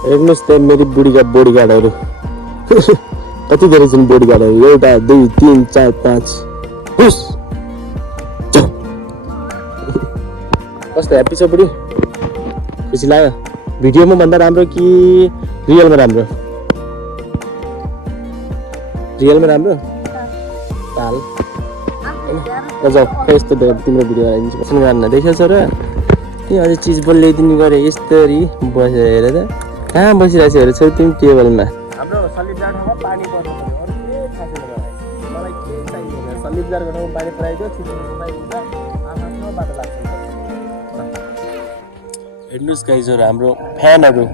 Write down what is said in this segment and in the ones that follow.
हेर्नुहोस् त मेरो बुढीका बोडीगार्डहरू कति धेरै छन् बोडीगार्डहरू 1 2 3 4 5 हुस कस्तो ह्याप्पी छ बुढी खुसी लाग्यो भिडियोमा भन्दा राम्रो कि रियलमा राम्रो ताल जाऊ यस्तो तिम्रो भिडियो हालिदिन्छु पसन्द गर्न देखेछौ र के अझै चिज बोलिदिनु गरे यस्तरी बसेर हेर त कहाँ बसिरहेको हेर छौ तिमी टेबलमा हाम्रो सलिपजार ठाउँमा पानी पर्छ अरू के थाहा छैन मलाई के चाहिन्छ सलिपजारको ठाउँमा पानी पराइदियो छिटो पाइदिन्छ आफ्नो बाटो लाग्छ हेर्नुहोस् गाइजहरू हाम्रो फ्यानहरू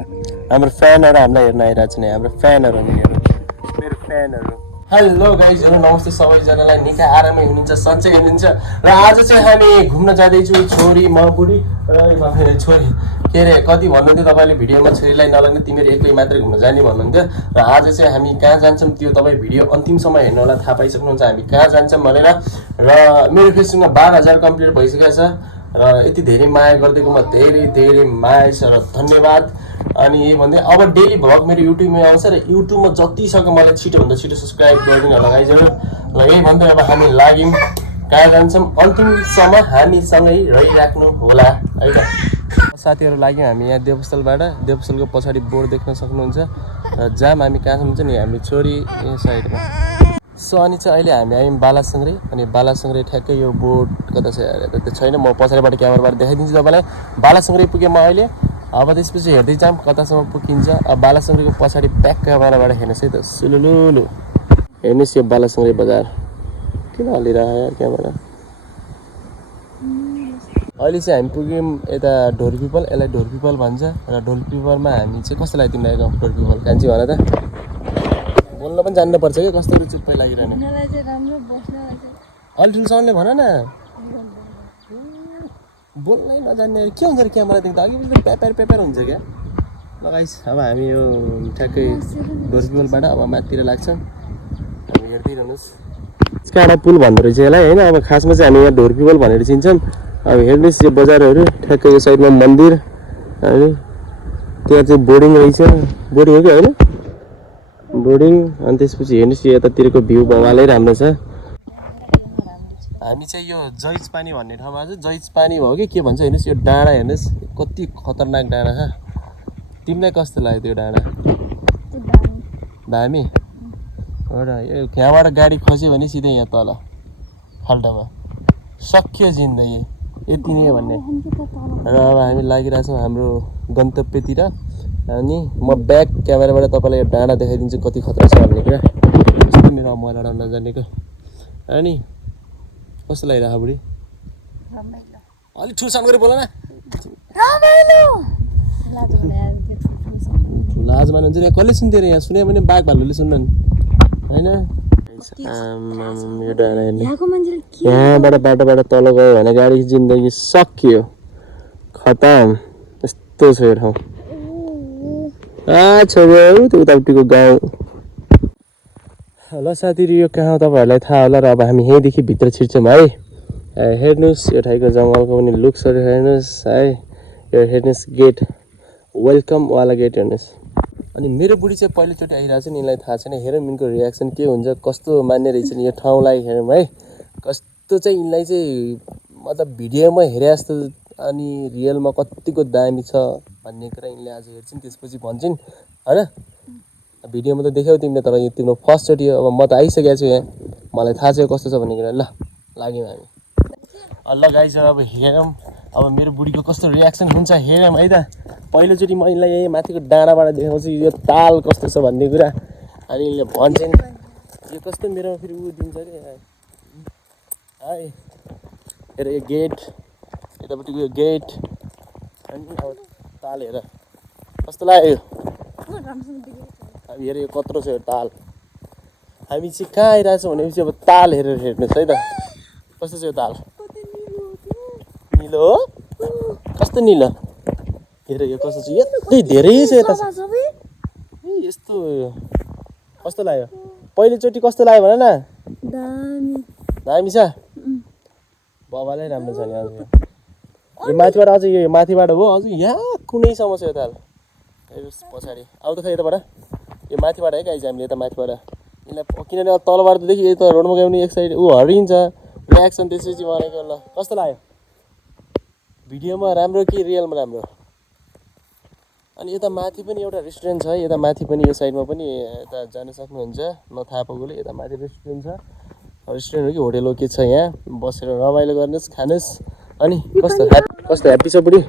हामीलाई हेर्न आइरहेको छ नि हाम्रो फ्यानहरू मेरो फ्यानहरू हेलो गाइजहरू नमस्ते सबैजनालाई निकै आरामै हुनुहुन्छ सन्चै हुनुहुन्छ र आज चाहिँ हामी घुम्न जाँदैछौँ छोरी म बुढी र छोरी के अरे कति भन्नुहुन्थ्यो तपाईँले भिडियोमा छोरीलाई नलग्ने तिमीहरू एक्लै मात्रै घुम्न जाने भन्नुहुन्थ्यो र आज चाहिँ हामी कहाँ जान्छौँ त्यो तपाईँ भिडियो अन्तिमसम्म हेर्नु होला थाहा पाइसक्नुहुन्छ हामी कहाँ जान्छौँ भनेर र मेरो फेसबुकमा 12,000 कम्प्लिट भइसकेको छ र यति धेरै माया गरिदिएकोमा धेरै माया छ र धन्यवाद अनि यही भन्दै अब डेली भ्लग मेरो युट्युबमा आउँछ र युट्युबमा जति सक्यो मलाई छिटोभन्दा छिटो सब्सक्राइब गरिदिनु होला गाइजहरू र यही भन्दै अब हामी लाग्यौँ कहाँ जान्छौँ अन्तिमसम्म हामीसँगै रहिराख्नु होला है त साथीहरू लाग्यौँ हामी यहाँ देवस्थलको पछाडि बोर्ड देख्न सक्नुहुन्छ र जाम हामी कहाँ हुन्छ नि हामी छोरी यहाँ साइडमा सो अनि चाहिँ अहिले हामी आयौँ बालासङ्ग्रे अनि बालासङ्ग्रे ठ्याक्कै यो बोर्ड कता छ त्यो छैन म पछाडिबाट क्यामेराबाट देखाइदिन्छु तपाईँलाई बालासङ्ग्रे पुगेँ म अहिले अब त्यसपछि हेर्दै जाऊँ कतासम्म पुगिन्छ अब बालासङ्ग्रेको पछाडि ब्याक क्यामेराबाट हेर्नुहोस् है त सुलुलुलु हेर्नुहोस् यो बालासङ्ग्रे बजार किन हल्लिरहेको क्यामेरा अहिले चाहिँ हामी पुग्यौँ यता ढोरपिपल यसलाई ढोरपिपल भन्छ र ढोरपिपलमा हामी चाहिँ कस्तो लाग्यो तिमीलाई ढोरपिपल कान्छी भन त बोल्न पनि जान्नुपर्छ कि कस्तो चुप्पै लागिरहने अलि ठुलोसँगले भन न बोल्नै नजान्ने के हुन्छ र क्यामेरा देख्दा अघि पनि पेपर हुन्छ क्या लगाइस अब हामी यो ठ्याक्कै ढोरपिपलबाट अब माथितिर लाग्छौँ हामी हेर्दै रहनुहोस् काँडा पुल भन्दो रहेछ यसलाई होइन अब खासमा चाहिँ हामी यहाँ ढोरपिपल भनेर चिन्छौँ अब हेर्नुहोस् यो बजारहरू ठ्याक्कै यो साइडमा मन्दिर अनि त्यहाँ चाहिँ बोर्डिङ रहेछ बोर्डिङ हो कि होइन बोर्डिङ अनि त्यसपछि हेर्नुहोस् यतातिरको भ्यू बवालै राम्रो छ हामी चाहिँ यो जैज पानी भन्ने ठाउँमा चाहिँ जैज पानी भयो कि के भन्छ हेर्नुहोस् यो डाँडा हेर्नुहोस् कति खतरनाक डाँडा छ तिमीलाई कस्तो लाग्यो त्यो डाँडा दामी एउटा यो यहाँबाट गाडी खस्यो भने सिधै यहाँ तल खाल्टामा सक्यो जिन्दगी यति नै भन्ने र अब हामी लागिरहेछौँ हाम्रो गन्तव्यतिर अनि म ब्याक क्यामेराबाट तपाईँलाई यो डाँडा देखाइदिन्छु कति खतरा छ भन्ने कुरा यस्तो मेरो मलाई लडाउन नजानेको अनि कस्तो लागिरहेको बुढी अलिक ठुलोसँग गरी बोल न लाज मान्नुहुन्छ नि कसले सुन्थ्यो अरे यहाँ सुने भने बाघ भालुले सुन्नु होइन यो डाँडा हेर्ने यहाँबाट बाटोबाट तल गयो भने गाडी जिन्दगी सकियो खतम यस्तो छ यो ठाउँ छोरी त्यो उतापट्टिको गाउँ ल साथीहरू यो कहाँ तपाईँहरूलाई थाहा होला र अब हामी यहीँदेखि भित्र छिर्छौँ है हेर्नुहोस् यो ठाउँको जङ्गलको पनि लुक्सहरू हेर्नुहोस् है यो हेर्नुहोस् गेट वेलकमवाला गेट हेर्नुहोस् अनि मेरो बुढी चाहिँ पहिलोचोटि आइरहेको छ नि यिनलाई थाहा छैन हेरौँ यिनको रियाक्सन के हुन्छ कस्तो मान्ने रहेछ नि यो ठाउँलाई हेरौँ है कस्तो चाहिँ यिनलाई चाहिँ मतलब भिडियोमा हेरे जस्तो अनि रियलमा कतिको दामी छ भन्ने कुरा यिनले आज हेर्छन् त्यसपछि भन्छन् होइन भिडियोमा त देख्यौ तिमीले तर यो तिम्रो फर्स्टचोटि अब म त आइसकेको छु यहाँ मलाई थाहा छ कस्तो छ भन्ने कुरा ल लाग्यौँ हामी ल गाइस अब हेरौँ अब मेरो बुढीको कस्तो रियाक्सन हुन्छ हेरौँ है त पहिलोचोटि म यिनलाई यही माथिको डाँडाबाट देखाउँछु यो ताल कस्तो छ भन्ने कुरा अनि यिनले भन्छन् यो कस्तो मेरोमा फेरि ऊ दिन्छ अरे है हेर यो गेट यतापट्टिको यो गेट अनि अब ताल हेर कस्तो लाग्यो अब हेर यो कत्रो छ यो ताल हामी चाहिँ कहाँ आइरहेछौँ भनेपछि अब ताल हेरेर हेर्नुहोस् है त कस्तो छ यो ताल निलो हो कस्तो निलो हेर यो कस्तो छ यति धेरै छ यता यस्तो कस्तो लाग्यो पहिलोचोटि कस्तो लाग्यो भन न दामी छ बबालै राम्रो छ नि अझ यो माथिबाट अझ यो माथिबाट हो अझ यहाँ कुनैसम्म छ यो ताल हेर्नुहोस् पछाडि आउ त खै यताबाट यो माथिबाट है गाइज हामीले यता माथिबाट यसलाई किनभने अब तलबाट त देखि यता रोडमा गयो भने एक साइड ऊ हरिन्छ रियाक्सन त्यसपछि भनेको ल कस्तो लाग्यो भिडियोमा राम्रो कि रियलमा राम्रो अनि यता माथि पनि एउटा रेस्टुरेन्ट छ यता माथि पनि यो साइडमा पनि यता जान सक्नुहुन्छ नथाहा पाएकोले यता माथि रेस्टुरेन्ट छ रेस्टुरेन्ट हो कि होटेल हो के छ यहाँ बसेर रमाइलो गर्नुहोस् खानुहोस् अनि कस्तो ह्याप्पी छ बुढी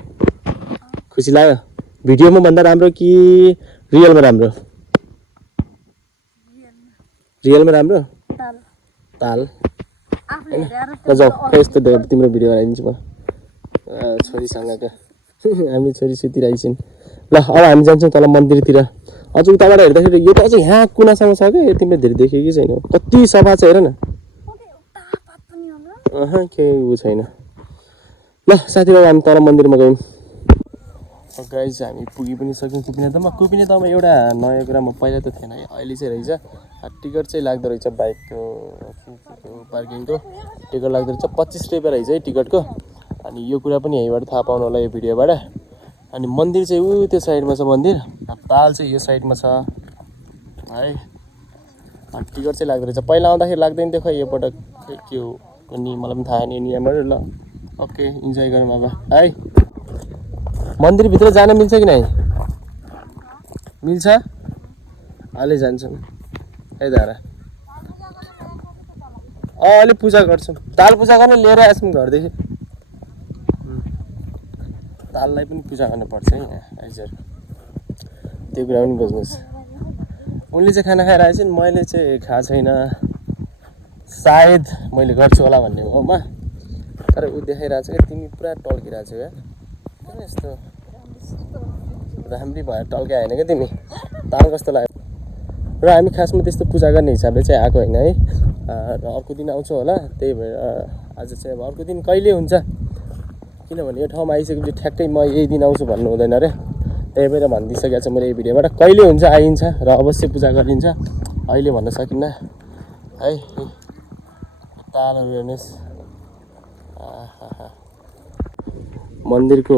खुसी लाग्यो भिडियोमा भन्दा राम्रो कि रियलमा राम्रो रियलमा राम्रो ताल जाऊ यस्तो तिम्रो भिडियो बनाइदिन्छु म छोरीसँगको हामी छोरी सुतिरहेछौँ ल अब हामी जान्छौँ तल मन्दिरतिर अझ उताबाट हेर्दाखेरि यो त अझ यहाँ कुनासम्म छ क्या तिमीले धेरै देखेको कि छैन कति सफा छ हेर न केही ऊ छैन ल साथीभाइ हामी तल मन्दिरमा गयौँ गाइज हामी पुगी पनि सक्यौँ कुपिनेतामा एउटा नयाँ कुरामा पहिला त थिएन है अहिले चाहिँ रहेछ टिकट चाहिँ लाग्दो रहेछ बाइकको पार्किङको टिकट लाग्दो रहेछ 25 रुपियाँ रहेछ है टिकटको अनि यो कुरा पनि यहीँबाट थाहा पाउनु होला यो भिडियोबाट अनि मन्दिर चाहिँ ऊ त्यो साइडमा छ मन्दिर ताल चाहिँ यो साइडमा छ है टिकट चाहिँ लाग्दो रहेछ पहिला आउँदाखेरि लाग्दैन थियो खै योपटक खै के हो पनि मलाई पनि थाहा नि नियमहरू ल ओके इन्जोय गरौँ अब है मन्दिरभित्र जान मिल्छ कि नै मिल्छ अहिले जान्छौँ है दारा अहिले पूजा गर्छौँ ताल पूजा गर्न लिएर आएछौँ घरदेखि ताललाई पनि पूजा गर्नुपर्छ है यहाँ आइजर त्यो कुरा पनि बुझ्नुहोस् उनले चाहिँ खाना खाएर आएछ नि मैले चाहिँ खाएको छैन सायद मैले गर्छु होला भन्ने होमा तर ऊ देखाइरहेको छ क्या तिमी पुरा टल्किरहेको छौ क्या किन यस्तो राम्री भएर टल्क्या होइन क्या तिमी ताल कस्तो लाग्यो र हामी खासमा त्यस्तो पूजा गर्ने हिसाबले चाहिँ आएको होइन है र अर्को दिन आउँछु होला त्यही भएर आज चाहिँ अब अर्को दिन कहिले हुन्छ किनभने यो ठाउँमा आइसकेपछि ठ्याक्कै म यही दिन आउँछु भन्नु हुँदैन अरे त्यही भएर भनिदिइसकेको छ मैले यो भिडियोबाट कहिले हुन्छ आइन्छ र अवश्य पूजा गरिन्छ अहिले भन्न सकिन्न है तालहरू हेर्नुहोस् मन्दिरको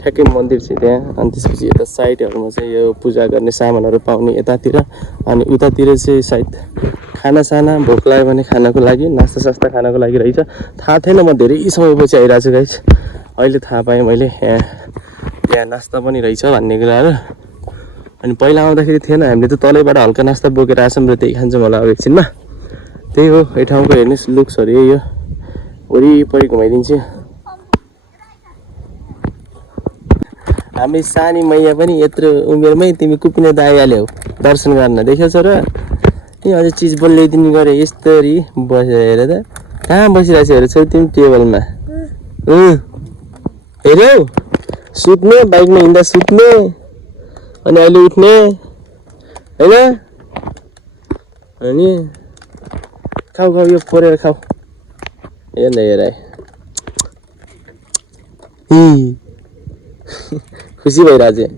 ठ्याक्कै मन्दिर चाहिँ त्यहाँ अनि त्यसपछि यता साइडहरूमा चाहिँ यो पूजा गर्ने सामानहरू पाउने यतातिर अनि उतातिर चाहिँ सायद खानासाना भोक लाग्यो भने खानको लागि नास्ता सास्ता खानको लागि रहेछ थाहा थिएन म धेरै समयपछि आइरहेको छु गाइस अहिले थाहा पाएँ मैले यहाँ नास्ता पनि रहेछ भन्ने कुराहरू अनि पहिला आउँदाखेरि थिएन हामीले त तलैबाट हल्का नास्ता बोकेर आएछौँ र त्यही खान्छौँ होला अब एकछिनमा त्यही हो यो ठाउँको हेर्नुहोस् लुक्सहरू यही हो वरिपरि घुमाइदिन्छु हामी सानी मैया पनि यत्रो उमेरमै तिमी कुपिने त आइहाल्यौ दर्शन गर्न देख्यौ छ र तिमी अझै चिज बोल ल्याइदिनु गऱ्यो यस्तरी बसेर हेर त कहाँ बसिरहेको छ हेर छौ तिमी टेबलमा हेऱ्यौ सुत्ने बाइकमा हिँड्दा सुत्ने अनि अहिले उठ्ने होइन अनि खाऊ यो फोरेर खाऊ हेर न हेर खुसी भइरहेको चाहिँ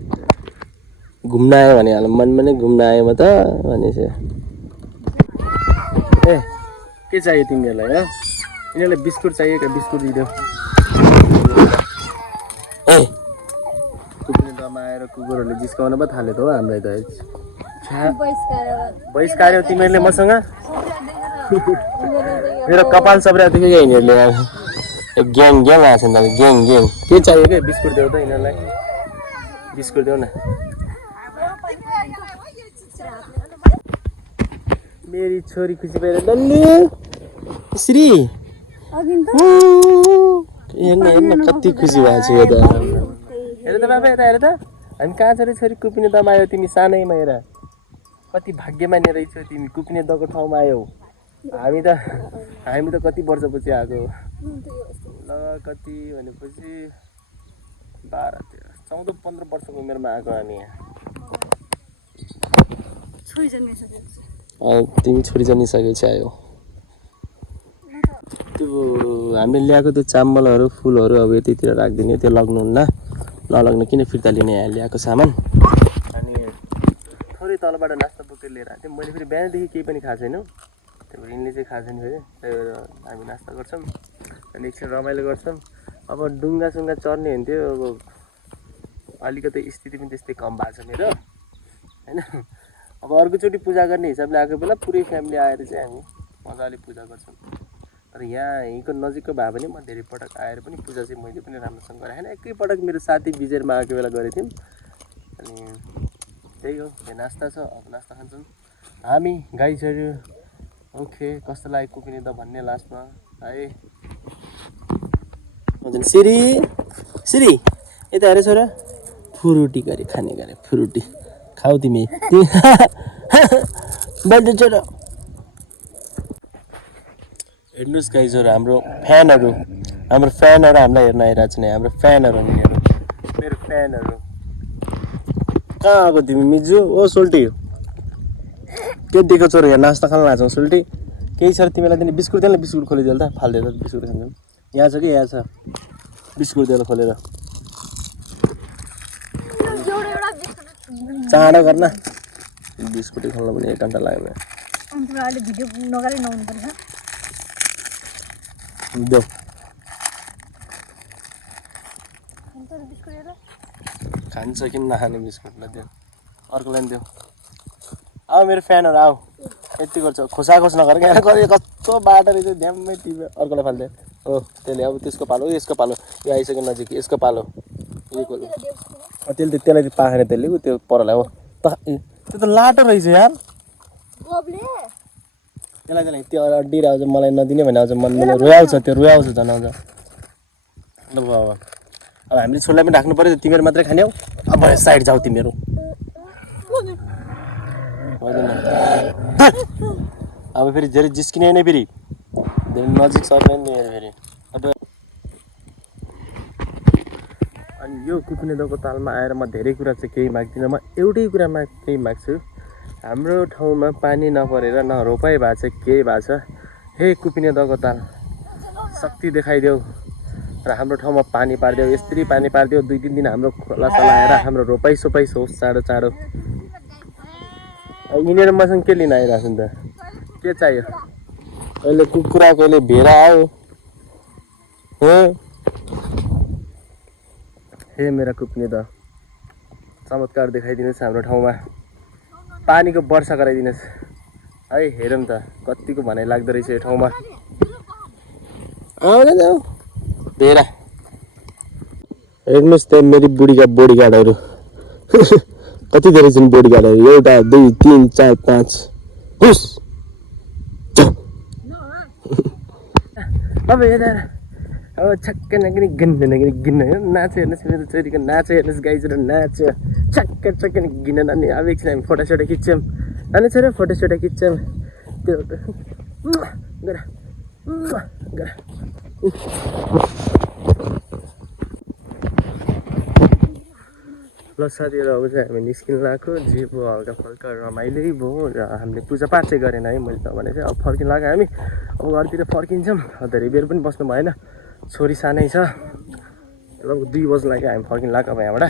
घुम्न आयो भने हाल मनमा नै घुम्न आयो म त भनेछ ए के चाहियो तिमीहरूलाई हो यिनीहरूलाई बिस्कुट चाहियो क्या बिस्कुट दिइदेऊ ए कुकुरले दमाएर कुकुरहरूले जिस्काउन पो थाल्यो त हो हामीलाई त बहिष्कार्यो तिमीहरूले मसँग मेरो कपाल सब्रादेखि क्या यिनीहरूले ग्याङ ग्याङ आएको छ नि त ग्याङ ग्याङ के चाहियो क्या बिस्कुट देऊ त यिनीहरूलाई बिस्कुट देऊ न मेरी छोरी खुसी भएर डल्ले श्री हेर्न कति खुसी भएको छ यो त हेर त बाबा यता हेर त हामी कहाँ छोरी छोरी कुपिने दमा आयो तिमी सानैमा हेर कति भाग्यमानी रहेछौ तिमी कुपिने दको ठाउँमा आयौ हामी त कति वर्षपछि आएको ल कति भनेपछि 14-15 वर्षको उमेरमा आएको हामी यहाँ तिमी छोरी जन्मिसकेपछि आयो त्यो हामीले ल्याएको त्यो चामलहरू फुलहरू अब यतितिर राखिदिने त्यो लग्नुहुन्न नलग्नु किन फिर्ता लिने यहाँ ल्याएको सामान अनि थोरै तलबाट नास्ता बोकेर लिएर आएको थियौँ मैले फेरि बिहानदेखि केही पनि खाएको छैन त्यही भएर यिनले चाहिँ खाएको छैन फेरि त्यही भएर हामी नास्ता गर्छौँ अनि एकछिन रमाइलो गर्छौँ अब डुङ्गा सुङ्गा चढ्ने हुन्थ्यो अब अलिकति स्थिति पनि त्यस्तै कम भएको छ मेरो हैन। अब अर्कोचोटि पूजा गर्ने हिसाबले आएको बेला पुरै फ्यामिली आएर चाहिँ हामी मजाले पूजा गर्छौँ। तर यहाँ यहीँको नजिकको भए पनि म धेरै पटक आएर पनि पूजा चाहिँ मैले पनि राम्रोसँग गरेँ होइन। एकैपटक मेरो साथी बिजेरमा आएको बेला गरेको थियौँ। अनि त्यही हो, यो नास्ता छ, अब नास्ता खान्छौँ हामी गाइजहरू। ओके, कस्तो लाग्यो कुकिने त भन्ने लास्टमा है। सिरी सिरी यता हेरे छोरा, फ्रुटी गरे खाने गरे, फ्रुटी खाऊ तिमी बल्छ छोरा। हेर्नुहोस् गाइजहरू, हाम्रो फ्यानहरू हामीलाई हेर्न आइरहेको छ नि। हाम्रो फ्यानहरू यिनीहरू, मेरो फ्यानहरू। कहाँ आएको तिमी मिजु? ओ सोल्टी के दिएको छोरो, यहाँ नास्ता खान लाग्छौ सोल्टी? केही छ तिमीलाई दिने बिस्कुट दिएन? बिस्कुट खोलिदिएल त, फालिदिएर बिस्कुट खान्छौ। यहाँ छ कि यहाँ छ बिस्कुट दिएर खोलेर। चाँडो गर्न, बिस्कुट खोल्न पनि 1 घन्टा लाग्यो। देऊ खान्छ कि नखाने बिस्कुटलाई देऊ, अर्कोलाई पनि देऊ। आऊ मेरो फ्यानहरू आऊ, यति गर्छ खोसाखोस नगर क्या। कस्तो बाटो रहेछ, ड्याम्मै टिप्यो अर्कोलाई फाल्दै हो। त्यसले अब त्यसको पालो, यसको पालो, यो आइसक्यो नजिक, यसको पालो त्यसले त्यसलाई पाखेर त्यसले त्यो परलाई हो त। त्यो त लाटो रहेछ यार, त्यसलाई त्यो अड्डिरहेको छ। मलाई नदिने भने आउँछ मन रोयाउँछ, त्यो रोयाउँछ झन् आउँछ। ल अब हामीले छोरीलाई पनि राख्नु पऱ्यो, तिमीहरू मात्रै खाने हो। अब साइड जाऊ तिमीहरू, अब फेरि धेरै जिस्किने होइन, फेरि धेरै नजिक सर्ने नि फेरि। अब अनि यो कुकुने दको तालमा आएर म धेरै कुरा चाहिँ केही माग्दिनँ। म एउटै कुरामा केही माग्छु, हाम्रो ठाउँमा पानी नपरेर न रोपाइ भएको छ, केही भएको छ। हे कुपिने दको ताल, शक्ति देखाइदेऊ र हाम्रो ठाउँमा पानी पारिदेऊ। यसरी पानी पारिदेऊ 2-3 दिन हाम्रो खोला चलाएर हाम्रो रोपाइ सोपाइ होस् चाँडो चाँडो। यिनीहरू मसँग के लिन आइरहेको नि त, के चाहियो? कहिले कुखुरा, कहिले भेडा आयो हो। हे मेरा कुप्ने द, चमत्कार देखाइदिनुहोस्, हाम्रो ठाउँमा पानीको वर्षा गराइदिनुहोस् है। हेरौँ त कतिको भनाइ लाग्दो रहेछ यो ठाउँमा। आउन जाऊ भेडा। हेर्नुहोस् त्यहाँ मेरी बुढीका बोडीगार्डहरू कति धेरै छन् बोडीगार्डहरू। 1 2 3 4 5 हुस अब यता अब छक्क नगरी गिन्न नगरी गिन्न नाच। हेर्नुहोस् मेरो छोरीको नाच, हेर्नुहोस् गाइजहरू नाच, छक्क छक्क गिन्न नानी। अब एकछिन हामी फोटोसोटो खिच्छौँ, अनि छोरा फोटोसोटो खिच्छौँ। त्यो गर गर ल साथीहरू, अब चाहिँ हामी निस्किन लाग्यो। जे भयो हल्का फल्का रमाइलै भयो र हामीले पूजापाठ चाहिँ गरेन है मैले त भने चाहिँ। अब फर्किन लाग्यो हामी, अब घरतिर फर्किन्छौँ। धेरै बेर पनि बस्नु भएन, छोरी सानै छ। लगभग 2 बजी लाग्यो हामी फर्किन लाग्यो अब यहाँबाट।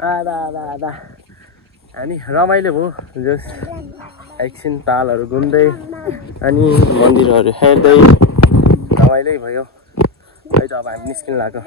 आधा आधा आधा अनि रमाइलो भयो। जस एकछिन तालहरू घुम्दै अनि मन्दिरहरू हेर्दै रमाइलै भयो है त। अब हामी निस्किन लाग्यो।